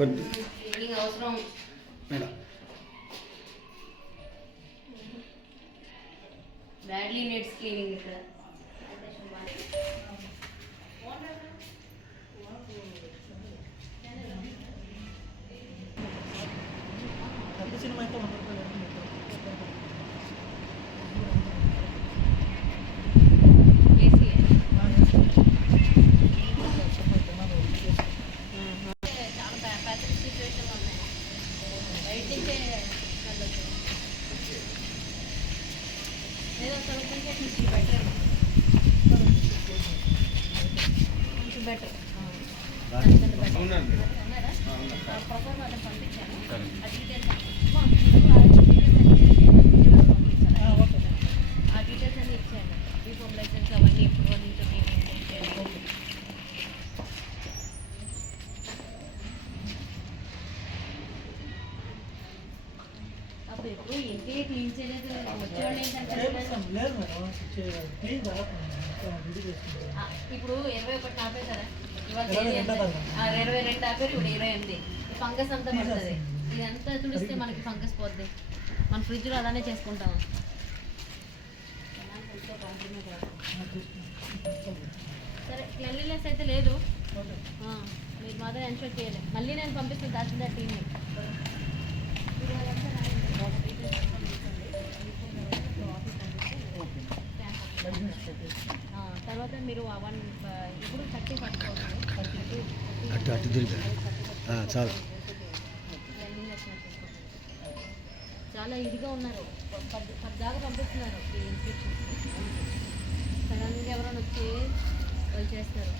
Cleaning అవసరం madam. Badly needs cleaning ఇక్కడ. Cinema అయితే బెటర్ పంపించాను ఆ డీటెయిల్స్ అన్ని ఇచ్చాను. యూనిఫామ్ లైసెన్స్ అవన్నీ ఎప్పుడు నుంచి అప్పుడు ఎప్పుడు ఇంటికి క్లీన్ చేయలేదు. వచ్చేవాళ్ళు ఏంటంటే ఇప్పుడు 21 ఆపేశారా? ఇవాళ 22 ఆపేరు, ఇప్పుడు 28. ఫంగస్ అంతా పడుతుంది. ఇదంతా తుడిస్తే మనకి ఫంగస్ పోద్ది. మన ఫ్రిడ్జ్లో అలానే చేసుకుంటాము. సరే క్లీన్లీనెస్ అయితే లేదు, మీరు మాత్రం ఎన్షూర్ చేయాలి. మళ్ళీ నేను పంపిస్తాను తహసీల్దార్ టీమ్ని. తర్వాత మీరు ఇప్పుడు 30 చాలు. చాలా ఇదిగా ఉన్నారు, 10 దాకా పంపిస్తున్నారు ఈ ఇన్ఫెక్షన్స్. సడన్గా ఎవరైనా వచ్చి వాళ్ళు చేస్తారు.